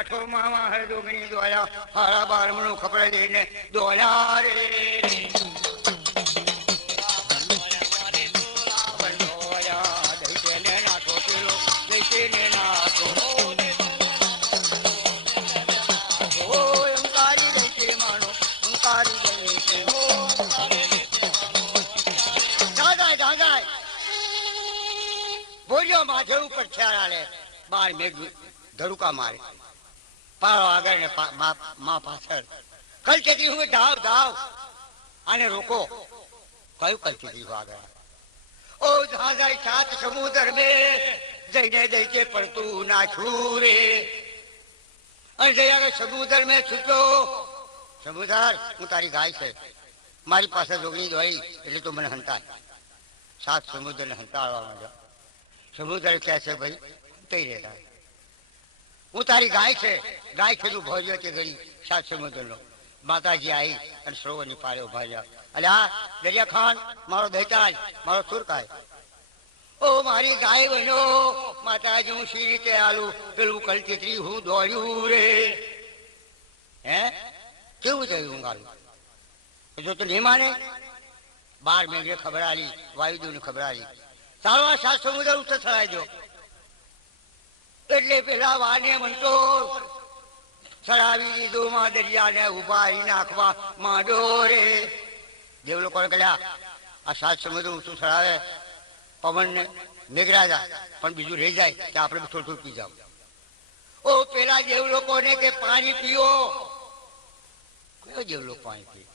આઠો મામા હે જોગણી દોયા હારા બારમણું ખપડે લઈને દોયા રે માથે ઉપર છેડા લે બાર મેઘ ધડુકા મારે પાળો આગળ ને માં પાછળ કલચેતી હું ધાવ ધાવ આને રોકો કયું કલચેતી હું આગળ ઓ જાય સાત સમુદ્ર મે જઈને દઈકે પડતું નાખું રે અને જઈ આગળ સમુદ્ર મેં છૂટો સમુદ્ર હું તારી ગાય છે મારી પાસે જોગણી દોઈ એટલે તો મને હંતાય સાત સમુદ્ર ને હંતાડવા માંડ્યો સમુદ્ર કહે છે ભાઈ તઈ રહેતા હું તારી ગાય છે નું ભોજ્યો છે ઘડી સાત સમુદ્ર નો માતાજી આવી અને સરોવર ની પાળે ઉભા રહ્યા અલે આ દરિયા ખાન મારો દહેતાજ મારો સુરકાય ઓ મારી ગાય બન્યો માતાજી હું સી રીતે આલું પેલું કલચેત્રી હું દોડ્યું રે હે કેવું થયું હું ગાલું જો તો નહીં માને 12 મેઘે ખબર આલી વાયુદેવ ને ખબર આલી સારો આ સાત સમુદ્ર ઉત્તર થરાઈ દો એટલે પેલા વાને મનતો ચડાવી દીધું માં દરિયાને ઉભારી નાખવા માંડો રે દેવ લોકો કહ્યા આ સાત સમુદ્ર ઊંચું ચડાવે પવન ને મેઘરાજા પણ બીજું રહી જાય કે આપણે થોડું થોડું પી જાવ ઓ પેલા દેવ લોકોને કે પાણી પીઓ કયો દેવ લોકો પાણી પીએ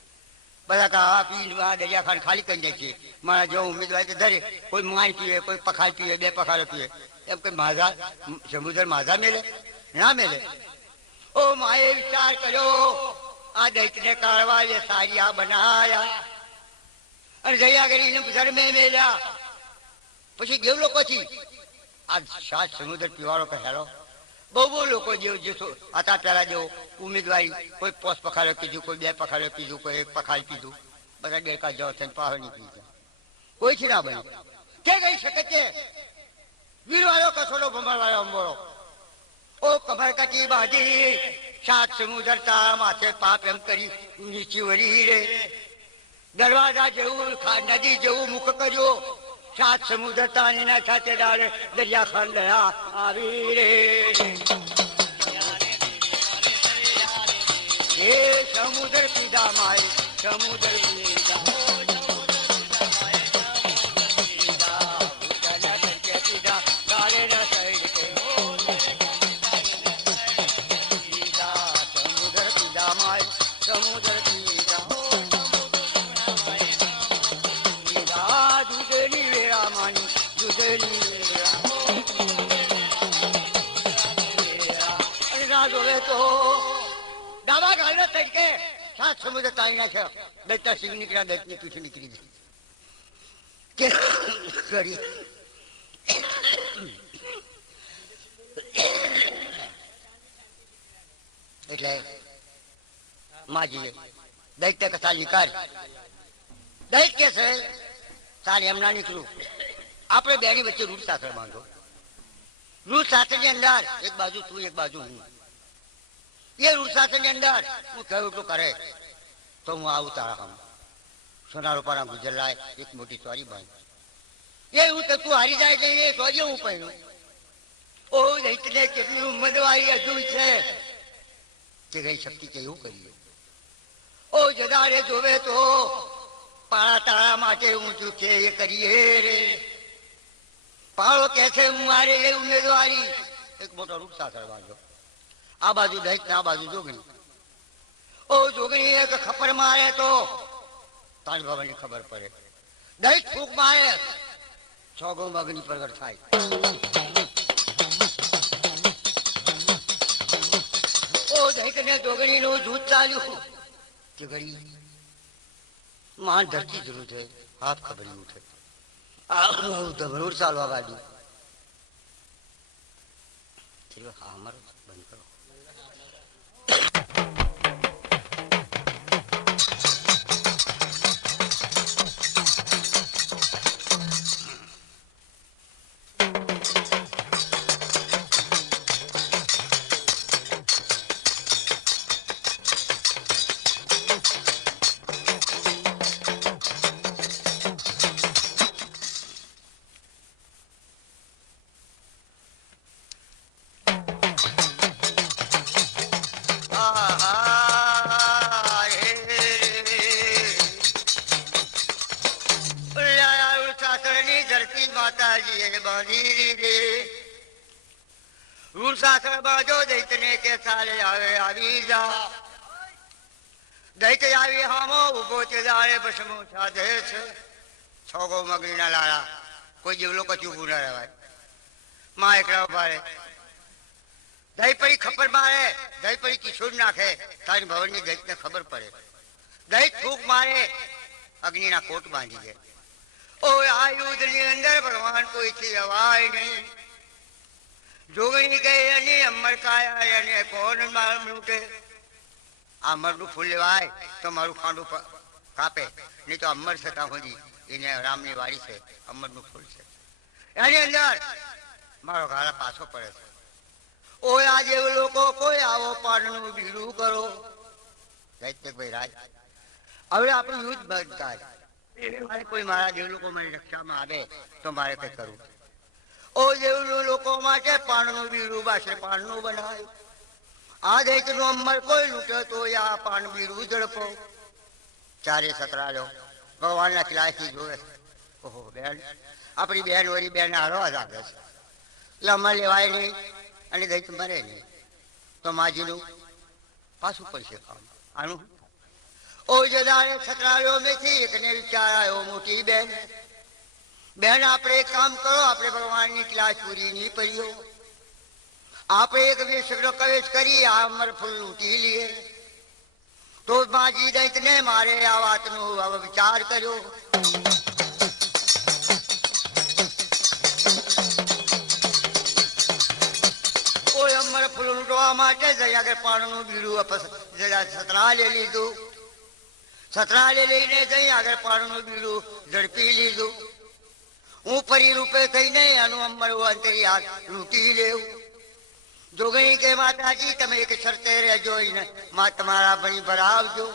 બધા કા પી દરિયા ખાન ખાલી કરી જાય છે મારા જો ઉમેદવાર ધરે કોઈ માય પીએ કોઈ પખાલ પીએ બે પખાલો પીએ એમ કોઈ માઝા સમુદ્ર માઝા મેલે ના મેલે ઓ માએ વિચાર કર્યો આ દૈત્યને કાઢવા એ સારિયા બનાયા અને જયા કરીને ધર્મે મેલ્યા પછી દેવ લોકો થી આ સાત સમુદ્ર પીવાળો કહેલો બહુ લોકો જેવું જે હતા પેલા જેવો ઉમેદવારી કોઈ પોસ પખાલો પીધું કોઈ બે પખાલો પીધું કોઈ એક પખાલ પીધું બધા ડેકા જવા થઈને પાહો નહીં પીધા કોઈ થી ના બન્યું કે ગઈ શકે છે વીરવાળો કસોડો ભંભાળવાળો અંબોળો ઓ કમર કટી બાંધી સાત સમુદ્ર તારા માથે પાપ એમ કરી નીચી વળી રે દરવાજા જેવું નદી જેવું મુખ કર્યો સાત સમુદ્ર તાણીના સાથે ડાળે દરિયા ખાન દયા આવી રે એ સમુદ્ર પીધા માય સમુદ્ર પીધા સાત સમુદ્ર તાણી નાખ્યો દૈત્ય સિંહ નીકળ્યા દૈત્યની પીઠ નીકળી ગઈ કે કરી એટલે માજી દૈત્ય કથા નીકાળ દૈત્ય છે તારે એમ ના નીકળ્યું આપણે બેની વચ્ચે રૂટ સાથે બાંધો રૂટ સાથે ની અંદર એક બાજુ તું એક બાજુ હું એ રૂટ સાથે ની અંદર હું કહ્યું એટલું કરે તો હું આવું તારા હમ સોના રૂપાના ગુજર લાય એક મોટી ચોરી બાંધ એ હું તો તું હારી જાય એટલે એ ચોરી હું પહેરું ઓ દૈત્યને કેટલી ઉમેદવારી અધૂર છે કે ગઈ શક્તિ કે એવું કરીએ ઓ જદારે જોવે તો પાળા તાળા માટે ઊંચું છે એ કરીએ રે પાળો કે છે હું મારે એ ઉમેદવારી એક મોટો રૂટ સાથે બાંધો આ બાજુ દૈત્ય આ બાજુ જોગણી ઓ જોગણી એક ખપર મારે તો તાજ ભવાની ખબર પડે દૈત્ય ફૂંક મારે છોગો અગ્નિ પ્રગટ થાય ઓ દૈત્યને જોગણી નું જૂથ ચાલ્યું કે ઘડી માન ધરતી જરૂર છે હાથ ખબર એવું છે ધબરોડ ચાલવા બાજુ હા અમારો બંધ કરો બાંધી દે રૂ સાસર બાજો દૈતને કે સાલે આવે આવી જા દૈત આવી હામો ઉભો છે જાળે ભસ્મો સાધે છે છોગો મગરીના લાળા કોઈ જેવલો કચું ઊભું ના રહેવાય માં એકલા ઉભા દહીં પડી ખબર મારે દહીં પડી કિશોર નાખે તારી ભવનની દૈતને ખબર પડે દૈત ફૂંક મારે અગ્નિના કોટ બાંધી દે ઓ આ યુદ્ધની અંદર ભગવાન કોઈથી અવાય નહીં જોગણી ગઈ અને અમર કાયા અને કોણ માર લૂટે આ મરનું ફૂલ લેવાય તો મારું ખાંડું કાપે નહીં તો અમર છે ત્યાં સુધી એને રામની વાડી છે અમરનું ફૂલ છે એની અંદર મારો ગાળા પાછો પડે છે ઓય આજે લોકો કોઈ આવો પાણનું બીડું કરો ભાઈ રાજ હવે આપણું યુદ્ધ બંધ થાય કોઈ મારા જેવ લોકો મને રક્ષામાં આવે તો મારે કઈ કરવું ઓ જેવ લોકો માટે પાણનું બીડું બાશે પાણનું બનાય આ દૈતનું અમર કોઈ લૂંટે તો આ પાન બીડું ઝડપો ચારે સતરાલો ભગવાનના ક્લાસથી જોવે ઓહો બેન આપણી બેન વળી બેન હારો જ આપે છે એટલે અમર લેવાય નહીં અને દૈત મરે નહીં તો માજીનું પાછું પડશે કામ આનું ઓ જદારે છતરાયો મેથી એકને વિચાર આવ્યો મોટી બેન બેન આપણે એક કામ કરો આપણે ભગવાનની ક્લાસ પૂરી નહીં પડીઓ આપણે એક વિશ્વ કવેશ કરી આ અમર ફૂલ લૂંટી લઈએ તો માજી દૈતને મારે આ વાતનો હવે વિચાર કર્યો અમર ફૂલ લૂંટવા માટે જઈ આગળ પાણીનું બીડું સતરાલે લીધું સતરાલે લઈને જઈ આગળ પાણીનું બીડું ઝડપી લીધું હું ફરી રૂપે થઈને એનું અમર અંતરી હાથ લૂંટી લેવું જોગણી કે માતાજી તમે એક શરતે રહેજો માં તમારા બની ભરાવજો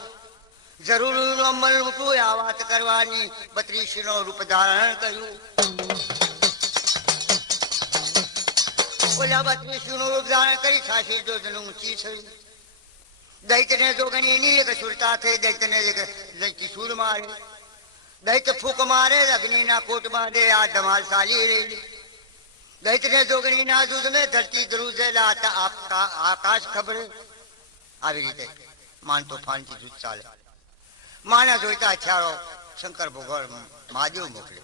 જરૂર અમર લૂંટું આ વાત કરવાની 32 નો રૂપ ધારણ કર્યું ઓલા 32 નું રૂપ ધારણ કરી સાસી જોજન ઊંચી થઈ દૈતને જોગણીની એક સુરતા થઈ દૈતને એક કિશોર મારે દૈત ફૂક મારે અગ્નિના કોટ બાંધે આ ધમાલ ચાલી રહી દૈતને જોગણીના દૂધ મેં ધરતી ધ્રુજેલા આકાશ ખબરે આવી રીતે માન તોફાનથી દૂધ ચાલે માના જોઈતા અછારો શંકર ભગવાન મહાદેવ મોકલે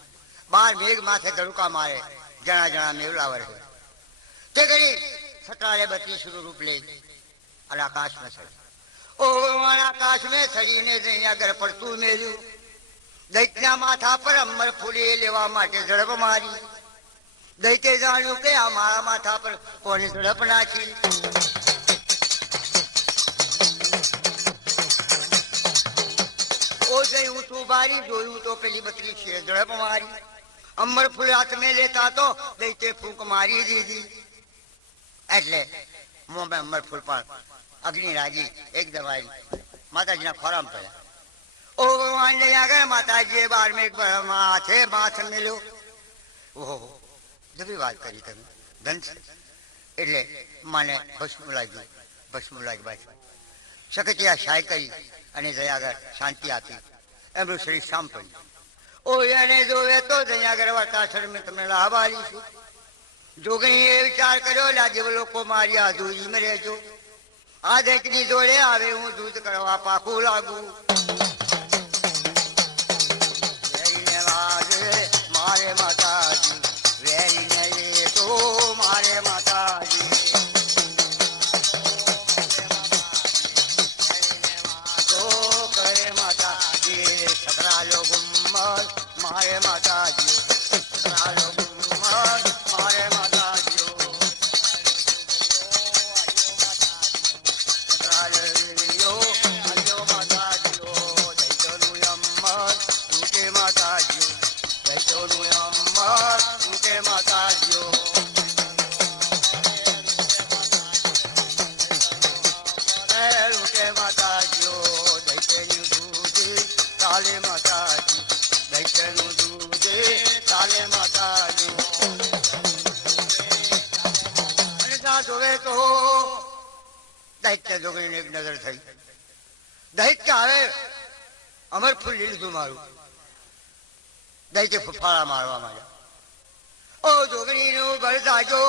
12 મેઘ માથે ધડુકા મારે જણા જણા મેવલા વરસે તે કરી સતરાલે 32 નું રૂપ લઈ અને આકાશમાં ચડી ઓ ભગવાન આકાશ મેં ચડીને જઈ આગળ પડતું મેલ્યું દૈતના માથા પર અમર ફૂલી લેવા માટે ઝડપ મારી દૈતે જાણ્યું કે આ મારા માથા પર કોની ઝડપ નાખી ઓ જઈ ઊંચું બારી જોયું તો પેલી 32 ઝડપ મારી અમર ફૂલ હાથ મેં લેતા તો દૈતે ફૂંક મારી દીધી એટલે મોં મેં અમર ફૂલ પર અગ્નિ રાજી એક દવાઈ માતાજીના ખોરામ પડ્યા ઓ ભગવાન લઈ આગળ માતાજીએ 12 માથે માથ મેલ્યો ઓહો જબરી વાત કરી તમે ધન એટલે મને ભસ્મ લાગ્યું શકતિયા શાય કરી અને જઈ આગળ શાંતિ આપી એમનું શરીર શામ પડ્યું ઓ એને જોવે તો જઈ આગળ વર્તાસર મેં તમને લાભ આલીશું જોગણીએ વિચાર કર્યો લાજે લોકો મારી અધૂરીમાં રહેજો આ દૈતની જોડે આવે હું દૂધ કરવા પાકું લાગુ મારે માતાજી વેરીને એ તો મારે માતાજી તો કરે માતાજી સતરાલો ગુમ્મર મારે માતાજી સતરાલો ગુમ્મર મારે માતાજીઓ સતરાલો આજો માતાજીઓ દૈતોનું અમર તૂટે માતાજીઓ દૈતોનું અમર તૂટે માતાજીઓ તૂટે માતાજીઓ દૈતેનું દૂધે ચાલે માતાજી દૈતેનું દૂધે ચાલે માતાજી અને ત્યાં જોવે તો દૈત્ય જોગણીને એક નજર થઈ દૈત્ય હવે અમર ફૂલ લીધું મારું દૈત્ય ફૂફાળા મારવા માંડ્યા ઓ જોગણીનું બળ જાજો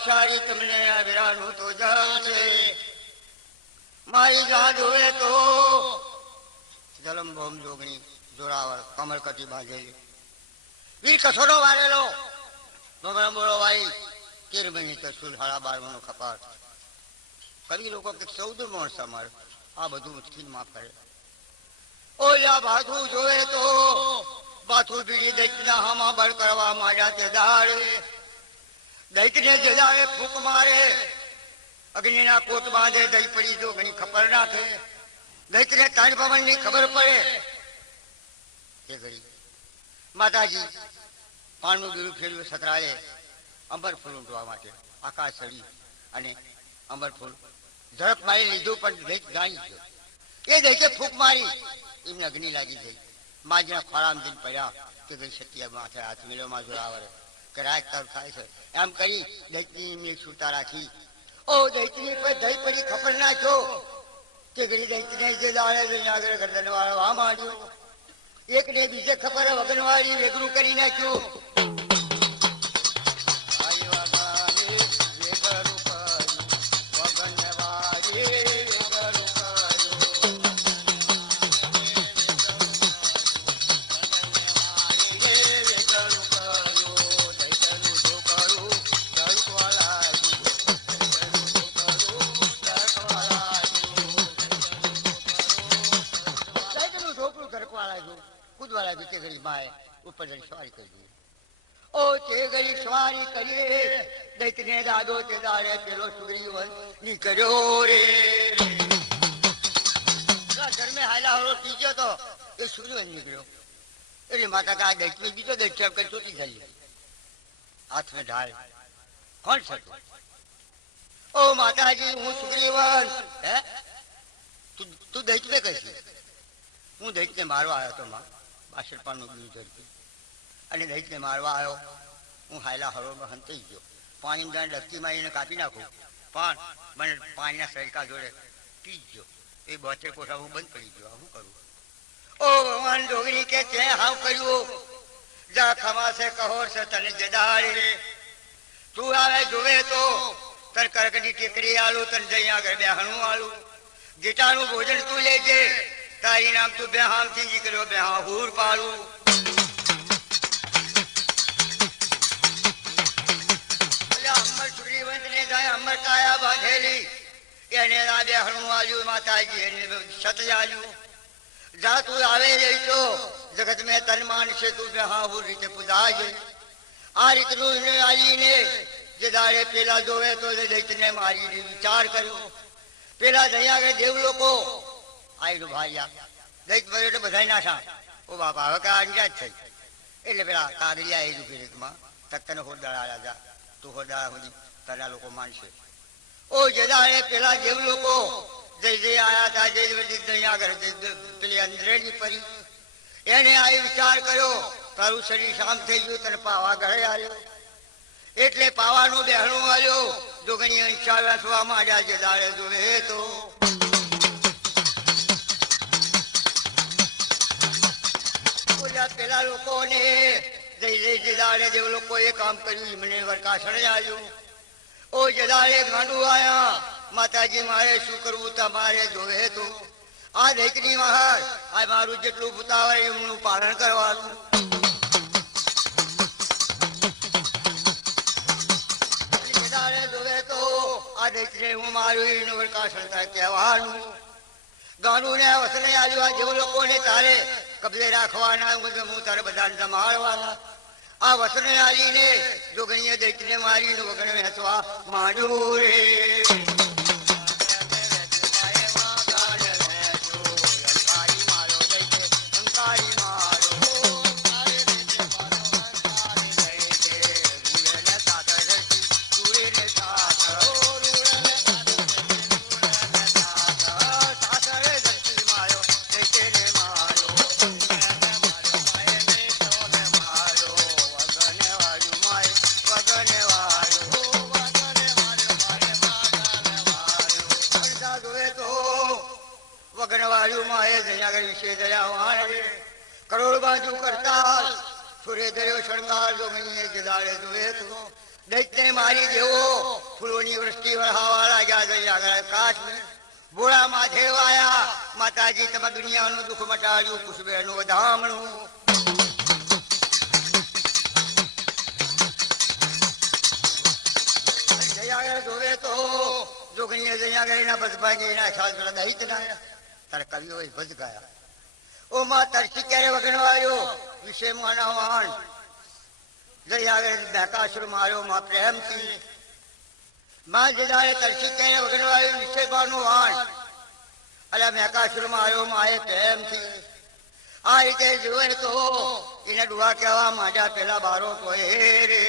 સારી તમને આ વિરાનું તો જશે મારી જાદુ એ તો જલમ ભોમ જોગણી જોરાવર કમર કટી બાંધેલી વીર કસોડો વારેલો ભગવાન બોલો ભાઈ 13 મહિને તસુલ 12 કપાટ કવિ લોકો કે 14 માણસ અમારે આ બધું સ્કીનમાં ફરે ઓયા બાથું જોવે તો બાથું બીડી દૈતના હામાં બળ કરવા માંડ્યા તે દાડે દૈતને જલાવે ફૂંક મારે અગ્નિના કોટ બાંધે દઈ પડી જો ઘણી ખબર નાખે દૈતને તાણ પવનની ખબર પડે તે ઘડી માતાજી પાણનું બીડું ફેરવ્યું સતરાએ અંબર ફૂલ ઉંટવા માટે આકાશ ચડી અને અંબર ફૂલ ઝડપ મારી લીધું પણ દૈત જાણી ગયો એ દૈતે ફૂંક મારી એમને અગ્નિ લાગી ગઈ માજીના ખોરામ દિન પડ્યા તે ઘડી સત્યા માથે હાથ મેળવમાં જોડાવરે કે રાજ તર થાય છે એમ કરી દૈતની મેં છૂટા રાખી ઓ દૈતની પર દઈ પડી ખબર નાખ્યો તે ઘડી દૈતને જે દાડે લઈને આગળ ગરદન વાળો આ માંડ્યો એકને બીજે ખબર વગનવાળી વેગરું કરી નાખ્યું ઉપર સવારી કરી ઓ તે ગઈ સવારી કરીએ દૈતને દાદો તે દાડે પેલો સુગ્રીવન નીકળ્યો રે ઘરમે હાલા હરો પી ગયો તો એ સુગ્રીવન નીકળ્યો એટલે માતા કા દૈત में બીજો દૈત છે કઈ ચોટી ગઈ હાથ में ढाल કોણ છે ઓ માતાજી હું સુગ્રીવન હે તું દૈત में કઈ હું દૈત ને મારવા આવ્યો તો માં બાસરપાનું બીજું ધરતી અને દૈતને મારવા આવ્યો હું હાયલા હરોમાં હંતાઈ ગયો પાણી દાણ ડબકી મારીને કાપી નાખું પણ મને પાણીના સડકા જોડે પી ગયો એ 72 કોઠા હું બંધ પડી ગયો શું કરું ઓ ભગવાન જોગણી કે તે હાવ કર્યું જા ખમાસે કહોર છે તને જદાડે તું આવે જોવે તો તર કરકડી ટેકરી આલું તને જઈ આગળ બેહણું આલું ગીટાનું ભોજન તું લેજે તારી નામ તું બેહામ થી નીકળ્યો બેહા હુર પાડું અમર સુગ્રીવંત ને જાય અમર કાયા બાંધેલી એને આ બેહણું આલ્યું માતાજી એને સત આલ્યું જા તું આવે જઈ તો જગત મેં તન માન છે તું બેહા હુર રીતે પૂજાજે આ રીતનું એને આલીને જે દાડે પેલા જોવે તો દૈતને મારી વિચાર કર્યો પેલા દયા આગળ દેવ લોકો આયલું ભાર્યા દૈત ભર્યો એટલે બધા નાઠા ઓ બાપા હવે કા અંજાજ થઈ એટલે પેલા કાગડિયા એ રૂપીમાં તને હોદાળા રાજા તું હોદાળા સુધી તના લોકો માનશે ઓ જદાએ પેલા દેવ લોકો જય જય આયા હતા જય દયા આગળ પેલી અંદરેની પરી એને આ વિચાર કર્યો તારું શરીર શામ થઈ ગયું તને પાવા ઘરે આવ્યો એટલે પાવાનું બહેણું આવ્યો જોગણી અંશાર વાસવા માંડ્યા જદાએ જોવે તો પેલા લોકોને જદાડે દેવ લોકોએ કામ કર્યું મને વરકાસણ આવ્યું ઓ જદાડે ગાંડું આયા માતાજી મારે શું કરવું તમારે જોવે તો આ દૈતની મહાર આ મારું જેટલું ભૂતાવે એમનું પાલન કરવાનું જદાડે જોવે તો આ દૈતને હું મારું એનું વરકાસણ કહેવાનું ગાંડું ને વસને આવ્યું આ દેવ લોકોને તારે કબજે રાખવાના હું તારે બધાને સંભાળવાના આ વસને આલીને જોગણીએ દૈતને મારીને વગણ વેચવા માંડ્યું રે દયા વિશે દયાવાન કરોડ બાજુ કરતા સુરે દર્યો શણગાર જો મહીને જદાડે જોવે તો દૈત્ય મારી દેવો ફૂલોની વૃષ્ટિ વરહાવા લાગ્યા દયા કાશ બોળા માધેવાયા માતાજી તમે દુનિયાનું દુઃખ મટાડ્યું કુશબેનું વધામણું દયા જોવે તો જોગણીએ દયા ગણીના બસભાગીના શાસ્ત્ર દહિત ના તારા કવિઓ ભજ ગયા ઓ માં તરસી ક્યારે વગણવાયો વિશે માનવાન દયા બેકાસુર માર્યો માં પ્રેમથી માં જદારે તરસી ક્યારે વગણવાયો વિશે માનવાન અલ્યા મેકાસુર માર્યો માએ પ્રેમથી આ રીતે જોવે તો એને ડુઆ કહેવા માંડ્યા પેલા બારો કોઈ રે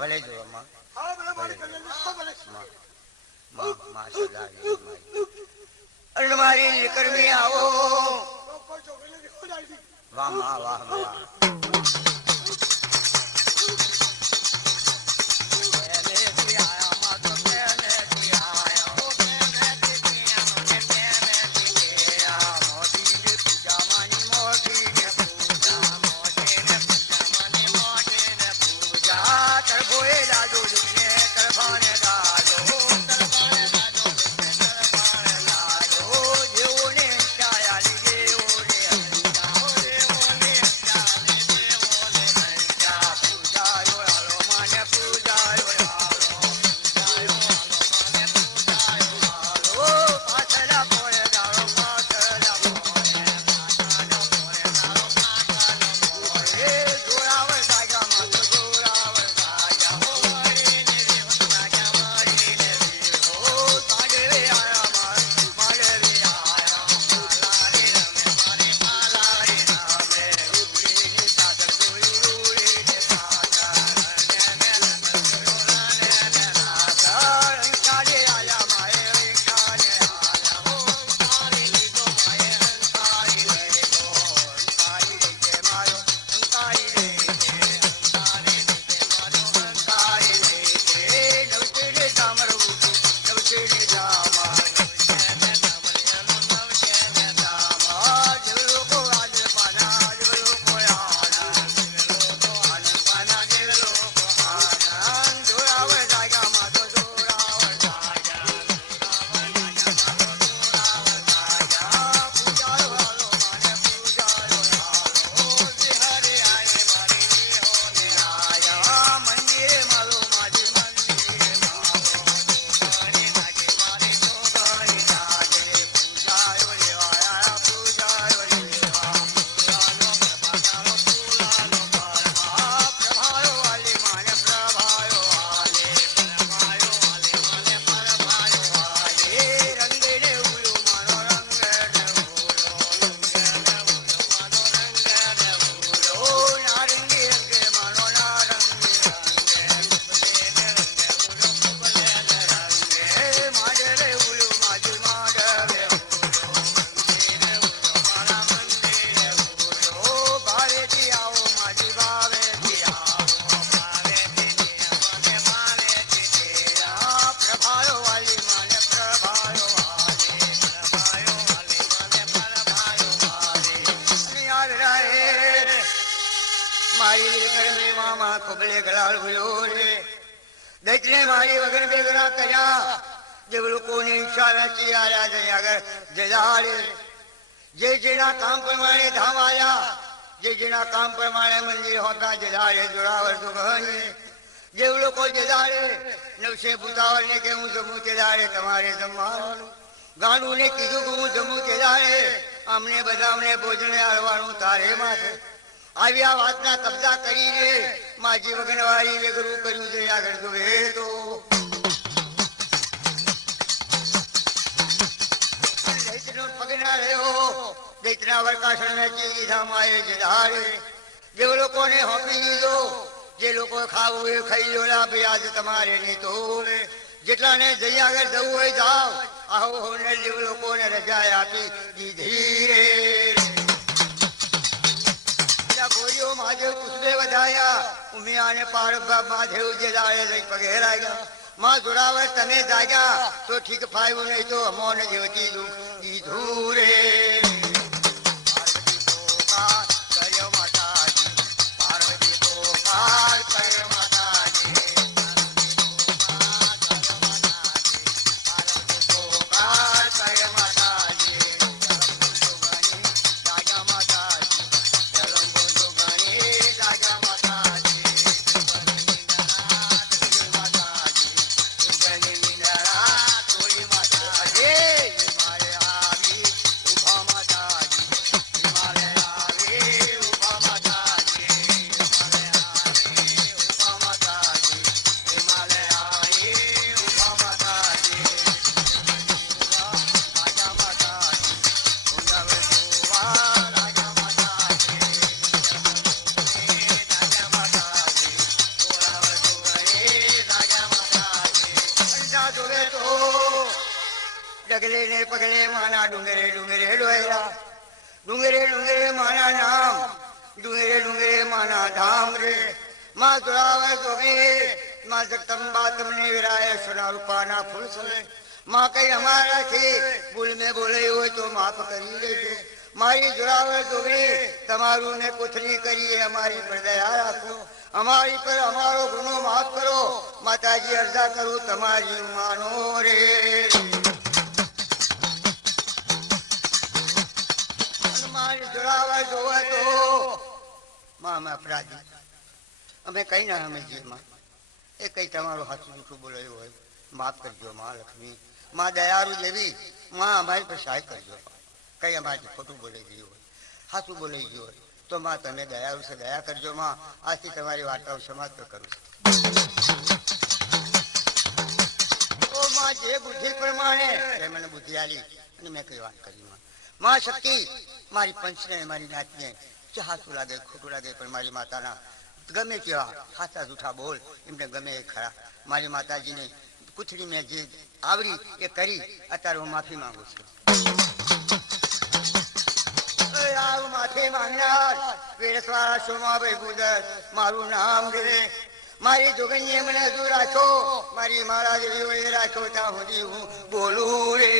ભલે જો મારી કરમી આવો વાહ વાહ વાહ વાહ મારી કરમે મામા ખોબલે ગલાલ ભૂલ્યો રે દૈત્યને મારી વગર બેગરા કર્યા જે લોકોની ઈચ્છા નથી આયા જઈ આગળ જજાડે જે જેના કામ પ્રમાણે ધામ આવ્યા જે જેના કામ પ્રમાણે મંદિર હોતા જજાડે જોડાવર સુગહની જે લોકો જજાડે નવસે ભૂતાવરને કે હું જમું તે દાડે તમારે જમવાનું ગાંડુને કીધું કે હું જમું તે દાડે અમને બધા અમને ભોજન આળવાનું તારે માથે આવી આ વાતના કબજા કરીને માજી વગનવાળી વેગરું કર્યું છે આગળ જોવે તો દૈત્યનો પગના રહ્યો દૈત્યના વરકાસણ વેચી દીધા માએ જધારે જે લોકોને હોપી દીધો જે લોકો ખાવું એ ખાઈ લો ભાઈ આજ તમારે નહીં તો જેટલાને જઈ આગળ જવું હોય જાઓ આવો હોને જે લોકોને રજા આપી દીધી રે બોરીઓ મહાદેવ કુસબે વધાયા ઉમિયાને પાર મહાદેવ જે દાડે લઈ પગેરા ગયા માં જોડાવર તમે જાગ્યા તો ઠીક ફાવ્યું નહીં તો અમોને જેવતી દુઃખ દીધું રે ડગલે ને પગલે માના ડુંગરે ડુંગરે ડોયરા ડુંગરે ડુંગરે માના નામ ડુંગરે ડુંગરે માના ધામ રે માં જોડાવે જોગે માં જગદંબા તમને વિરાય સોના રૂપાના ફૂલ સલે માં કઈ અમારાથી ભૂલ મેં બોલે હોય તો માફ કરી લેજે મારી જોડાવે જોગે તમારું ને કોથળી કરીએ અમારી પર દયા રાખો અમારી પર અમારો ગુનો માફ કરો માતાજી અરજા કરું તમારી માનો રે જોડાવા જોવા તો માં અમે અપરાધી અમે કઈ ના સમજીએ માં એ કઈ તમારું હાથું જૂઠું બોલાયું હોય માફ કરજો માં લક્ષ્મી માં દયાળુ જેવી માં અમારી પર સહાય કરજો કઈ અમારી ખોટું બોલાઈ ગયું હોય હાથું બોલાઈ ગયું હોય તો માં તમે દયાળુ છે દયા કરજો માં આજથી તમારી વાર્તાઓ સમાપ્ત કરું છું માં જે બુદ્ધિ પ્રમાણે મને બુદ્ધિ આલી અને મેં કઈ વાત કરી માં શક્તિ મારી પંચને મારી નાતને જે હાથું લાગે ખોટું લાગે પણ મારી માતાના ગમે તેવા હાથા જૂઠા બોલ એમને ગમે એ ખરા મારી માતાજીને કુથડી મેં જે આવરી એ કરી અત્યારે હું માફી માંગુ છું માફી માંગનાર વેડસવાળા સોમાભાઈ ગુજર મારું નામ રે મારી જોગણીએ મને હજુ રાખો મારી મારા જેવી રાખો ત્યાં સુધી હું બોલું રે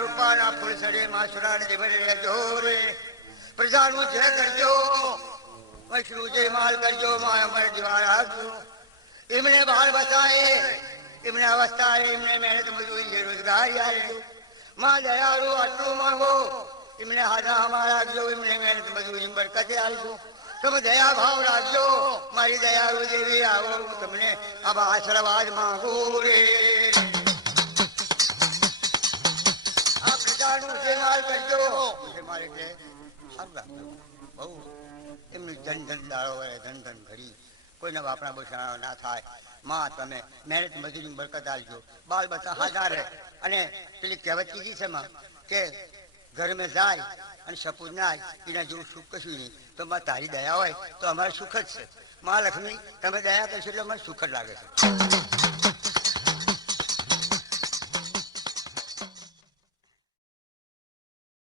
રૂપાના ફૂલ સડે માસુરાને દેવરે જોરે પ્રજાનું જય કરજો વૈષ્ણુ જય માલ કરજો માં અમર દીવા રાખજો એમને બાળ બતાએ એમને અવસ્થા એમને મહેનત મજૂરી રોજગારી આપજો માં દયાળુ આટલું માંગો એમને હાથા અમારા રાખજો એમને મહેનત મજૂરી બરકતે આપજો તમે દયા ભાવ રાખજો મારી દયાળુ દેવી આવો હું તમને આવા આશીર્વાદ માંગુ રે બાનું મુસલમાન કરજો. મુસલમાન એટલે સારું રાખજો બહુ. એમનું ધન ધન દાળો વળે, ધન ધન ઘડી, કોઈના બાપના બસાણા ના થાય. માં તમે મહેનત મજૂરી બરકત આલજો, બાલ બચ્ચા હાજર રહે. અને પેલી કહેવત કીધી છે માં કે ઘર મેં જાય અને સપૂત ના આવે એના જેવું સુખ કશું નહીં. તો માં તારી દયા હોય તો અમારે સુખ જ છે. માં લક્ષ્મી તમે દયા કરશો એટલે મને સુખ જ લાગે છે.